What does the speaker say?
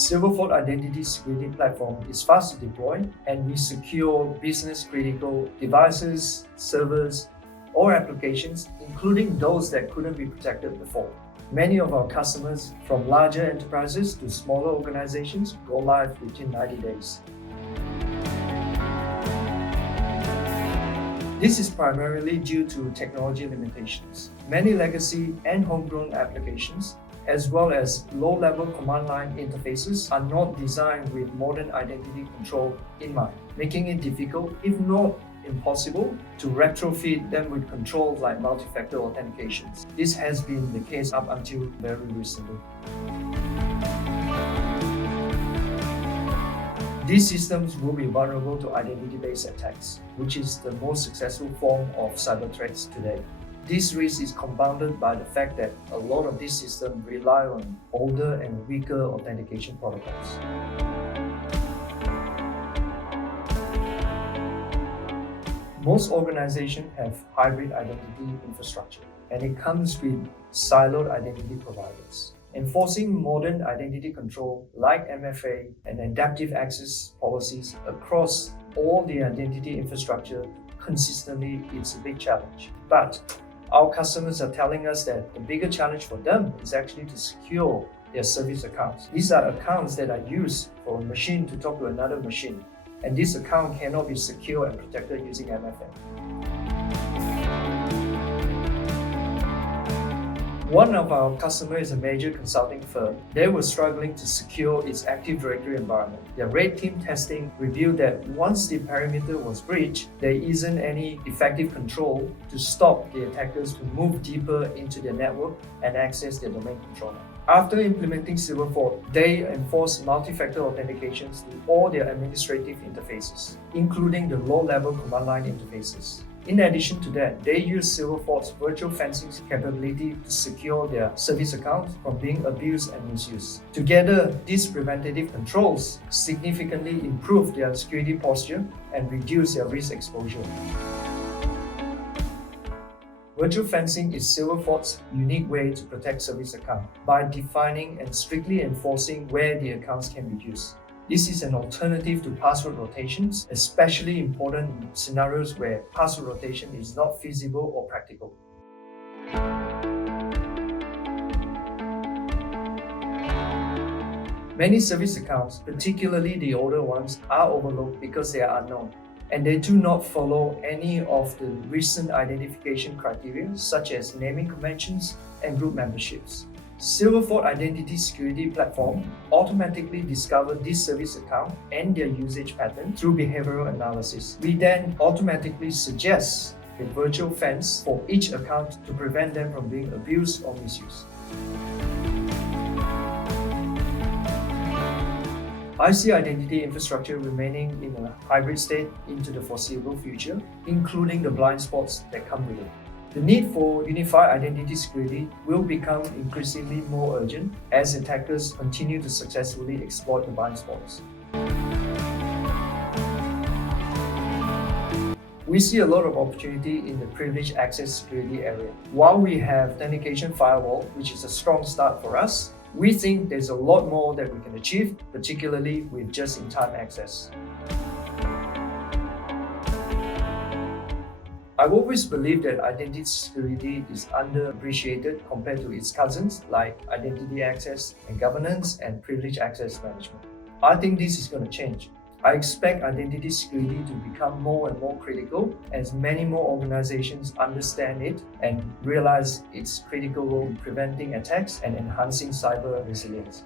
Silverfort Identity Security Platform is fast to deploy, and we secure business-critical devices, servers, or applications, including those that couldn't be protected before. Many of our customers, from larger enterprises to smaller organizations, go live within 90 days. This is primarily due to technology limitations. Many legacy and homegrown applications, as well as low-level command line interfaces, are not designed with modern identity control in mind, making it difficult, if not impossible, to retrofit them with controls like multi-factor authentications. This has been the case up until very recently. These systems will be vulnerable to identity-based attacks, which is the most successful form of cyber threats today. This risk is compounded by the fact that a lot of these systems rely on older and weaker authentication protocols. Most organizations have hybrid identity infrastructure, and it comes with siloed identity providers. Enforcing modern identity control like MFA and adaptive access policies across all the identity infrastructure consistently is a big challenge. But our customers are telling us that the bigger challenge for them is actually to secure their service accounts. These are accounts that are used for a machine to talk to another machine, and this account cannot be secure and protected using MFA. One of our customers is a major consulting firm. They were struggling to secure its Active Directory environment. Their red team testing revealed that once the perimeter was breached, there isn't any effective control to stop the attackers to move deeper into their network and access their domain controller. After implementing Silverfort, they enforced multi-factor authentications to all their administrative interfaces, including the low-level command line interfaces. In addition to that, they use Silverfort's virtual fencing capability to secure their service accounts from being abused and misused. Together, these preventative controls significantly improve their security posture and reduce their risk exposure. Virtual fencing is Silverfort's unique way to protect service accounts by defining and strictly enforcing where the accounts can be used. This is an alternative to password rotations, especially important in scenarios where password rotation is not feasible or practical. Many service accounts, particularly the older ones, are overlooked because they are unknown, and they do not follow any of the recent identification criteria such as naming conventions and group memberships. Silverfort Identity Security Platform automatically discovers this service account and their usage pattern through behavioral analysis. We then automatically suggest a virtual fence for each account to prevent them from being abused or misused. I see identity infrastructure remaining in a hybrid state into the foreseeable future, including the blind spots that come with it. The need for unified identity security will become increasingly more urgent as attackers continue to successfully exploit the blind spots. We see a lot of opportunity in the privileged access security area. While we have authentication firewall, which is a strong start for us, we think there's a lot more that we can achieve, particularly with just-in-time access. I've always believed that identity security is underappreciated compared to its cousins like identity access and governance and privileged access management. I think this is going to change. I expect identity security to become more and more critical as many more organizations understand it and realize its critical role in preventing attacks and enhancing cyber resilience.